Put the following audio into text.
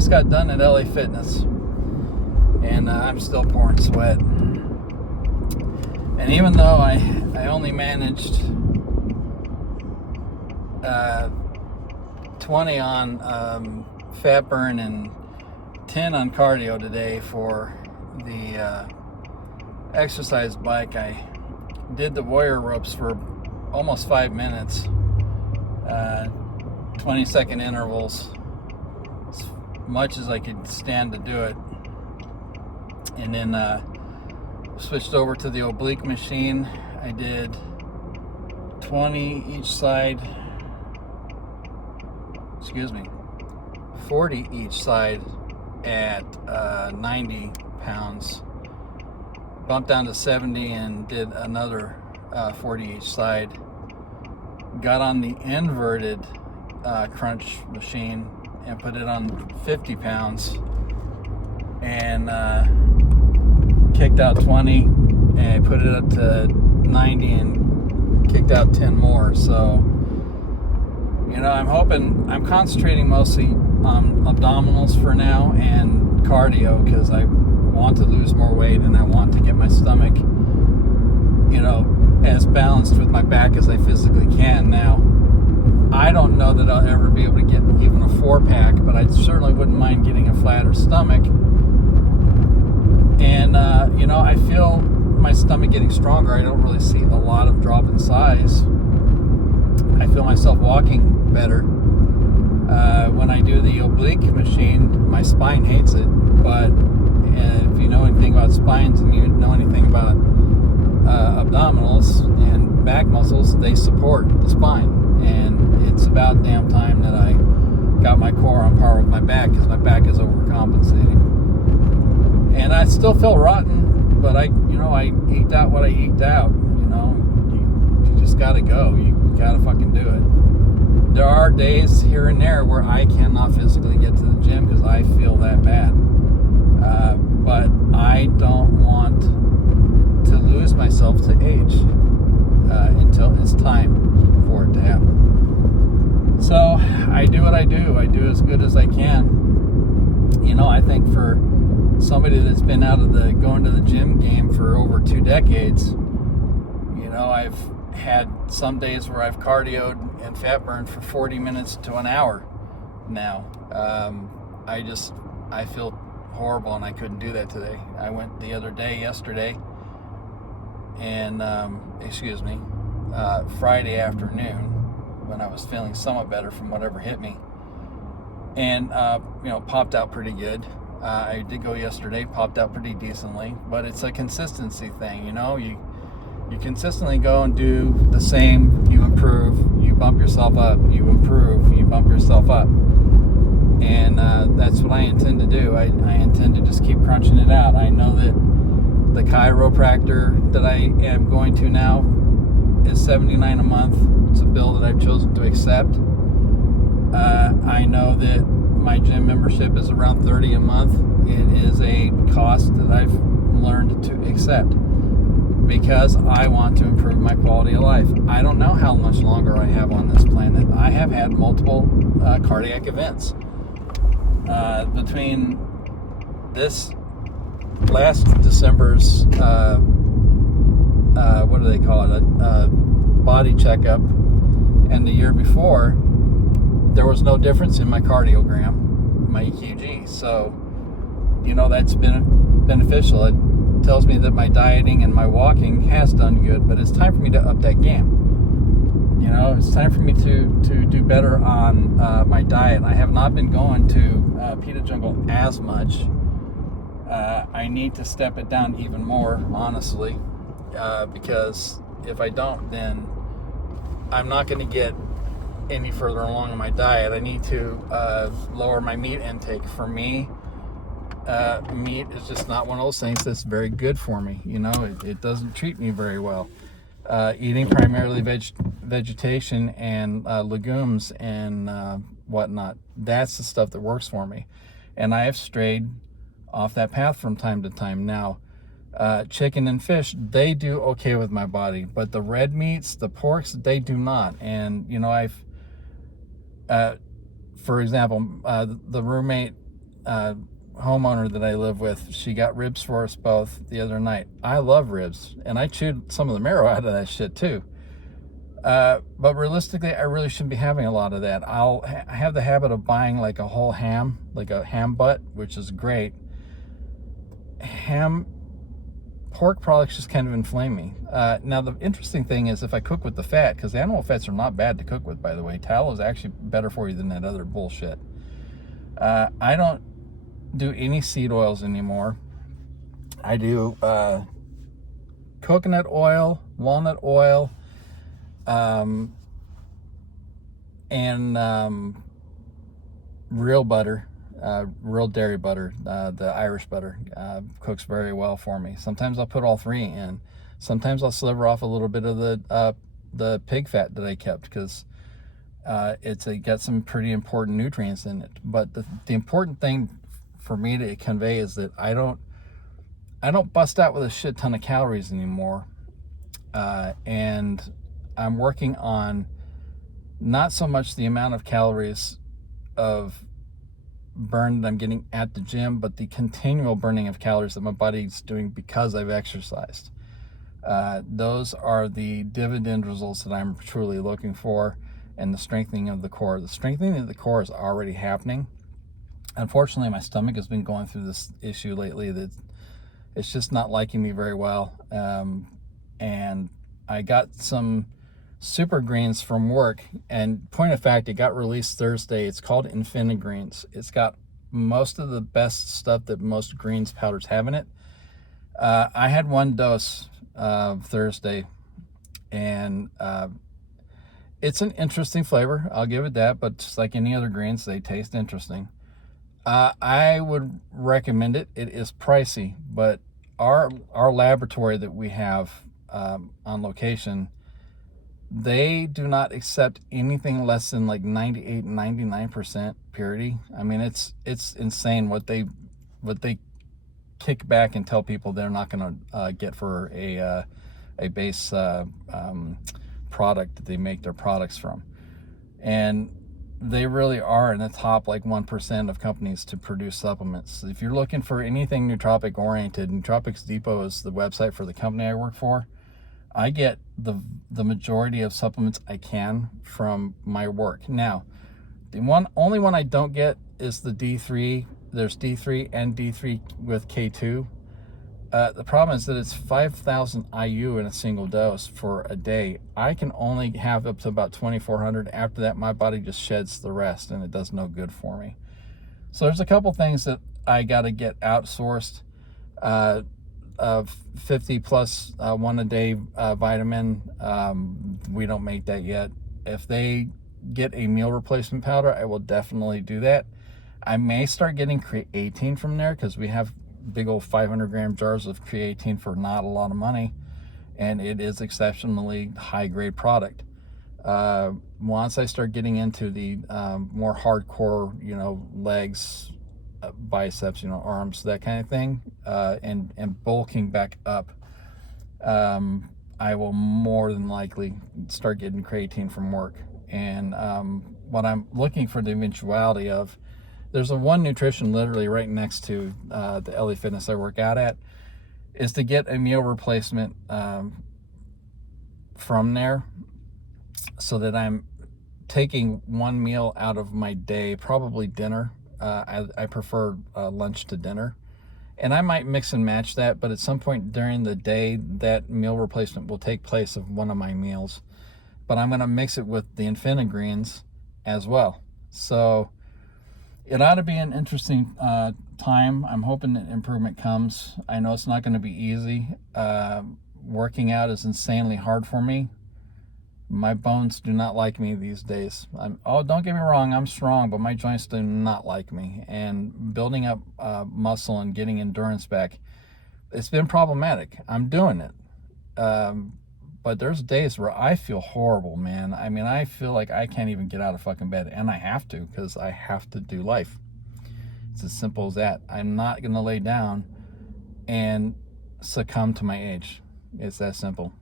just got done at LA Fitness, and I'm still pouring sweat. And even though I only managed 20 on fat burn and 10 on cardio today for the exercise bike, I did the warrior ropes for almost 5 minutes, 20-second intervals, as much as I could stand to do it. And then switched over to the oblique machine. I did 20 each side, 40 each side at 90 pounds. Bumped down to 70 and did another 40 each side. Got on the inverted crunch machine and put it on 50 pounds and kicked out 20 and put it up to 90 and kicked out 10 more. So, I'm concentrating mostly on abdominals for now and cardio because I want to lose more weight and I want to get my stomach, as balanced with my back as I physically can. Now, I don't know that I'll ever be able to get even a 4-pack, but I certainly wouldn't mind getting a flatter stomach. And, I feel my stomach getting stronger. I don't really see a lot of drop in size. I feel myself walking better. When I do the oblique machine, my spine hates it. But if you know anything about spines and you know anything about abdominals and back muscles, they support the spine. And it's about damn time that I got my core on par with my back, because my back is overcompensating. And I still feel rotten, but I eked out what I eked out. You just gotta go. You gotta fucking do it. There are days here and there where I cannot physically get to the gym because I feel that bad. But I don't want to lose myself to age until it's time for it to happen. So I do what I do. I do as good as I can. I think for somebody that's been out of the going to the gym game for over 2 decades, I've had some days where I've cardioed and fat burned for 40 minutes to an hour now. I feel horrible and I couldn't do that today. I went the other day, yesterday, and Friday afternoon, when I was feeling somewhat better from whatever hit me, and popped out pretty good. I did go yesterday, popped out pretty decently, but it's a consistency thing. You consistently go and do the same, you improve, you bump yourself up, you improve, you bump yourself up. And that's what I intend to do. I intend to just keep crunching it out. I know that the chiropractor that I am going to now is $79 a month. It's a bill that I've chosen to accept. I know that my gym membership is around $30 a month. It is a cost that I've learned to accept, because I want to improve my quality of life. I don't know how much longer I have on this planet. I have had multiple cardiac events. Between this last December's, what do they call it, a body checkup, and the year before, there was no difference in my cardiogram, my EKG. So, that's been beneficial. It tells me that my dieting and my walking has done good, but it's time for me to up that game. It's time for me to do better on my diet. I have not been going to Pita Jungle as much. I need to step it down even more, honestly, because if I don't, then I'm not going to get any further along in my diet. I need to lower my meat intake. For me, meat is just not one of those things that's very good for me. It doesn't treat me very well. Eating primarily vegetation and legumes and whatnot, that's the stuff that works for me. And I have strayed off that path from time to time. Now, chicken and fish, they do okay with my body, but the red meats, the porks, they do not. And, I've, for example, the roommate homeowner that I live with, she got ribs for us both the other night. I love ribs, and I chewed some of the marrow out of that shit too. But realistically, I really shouldn't be having a lot of that. I have the habit of buying like a whole ham, like a ham butt, which is great. Pork products just kind of inflame me. Now, the interesting thing is if I cook with the fat, because animal fats are not bad to cook with, by the way. Tallow is actually better for you than that other bullshit. I don't do any seed oils anymore. I do coconut oil, walnut oil, and real butter, real dairy butter. The Irish butter cooks very well for me. Sometimes I'll put all three in. Sometimes I'll sliver off a little bit of the pig fat that I kept, because it's got some pretty important nutrients in it. But the important thing for me to convey is that I don't bust out with a shit ton of calories anymore, and I'm working on not so much the amount of calories of burn that I'm getting at the gym, but the continual burning of calories that my body's doing because I've exercised. Those are the dividend results that I'm truly looking for, and the strengthening of the core. The strengthening of the core is already happening. Unfortunately, my stomach has been going through this issue lately that it's just not liking me very well. And I got some super greens from work, and point of fact, it got released Thursday. It's called Infinigreens. It's got most of the best stuff that most greens powders have in it. I had one dose Thursday, and it's an interesting flavor, I'll give it that, but just like any other greens, they taste interesting. I would recommend it. It is pricey, but our laboratory that we have on location, they do not accept anything less than like 98, 99% purity. I mean, it's insane what they kick back and tell people they're not going to get for a base product that they make their products from. And they really are in the top like 1% of companies to produce supplements. If you're looking for anything nootropic oriented, Nootropics Depot is the website for the company I work for. I get the majority of supplements I can from my work. Now, the only one I don't get is the D3. There's D3 and D3 with K2. The problem is that it's 5,000 IU in a single dose for a day. I can only have up to about 2,400. After that, my body just sheds the rest, and it does no good for me. So there's a couple things that I got to get outsourced. 50 plus one a day vitamin. We don't make that yet. If they get a meal replacement powder, I will definitely do that. I may start getting creatine from there, because we have big old 500-gram jars of creatine for not a lot of money, and it is exceptionally high-grade product. Once I start getting into the more hardcore, legs, biceps, arms, that kind of thing, and bulking back up, I will more than likely start getting creatine from work. And what I'm looking for the eventuality of, there's a One Nutrition literally right next to the LA Fitness I work out at, is to get a meal replacement from there, so that I'm taking one meal out of my day, probably dinner. I prefer lunch to dinner, and I might mix and match that, but at some point during the day, that meal replacement will take place of one of my meals, but I'm going to mix it with the Infinigreens as well. So it ought to be an interesting time. I'm hoping that improvement comes. I know it's not going to be easy. Working out is insanely hard for me. My bones do not like me these days. Don't get me wrong, I'm strong, but my joints do not like me. And building up muscle and getting endurance back, it's been problematic. I'm doing it. But there's days where I feel horrible, man. I mean, I feel like I can't even get out of fucking bed, and I have to, because I have to do life. It's as simple as that. I'm not going to lay down and succumb to my age. It's that simple.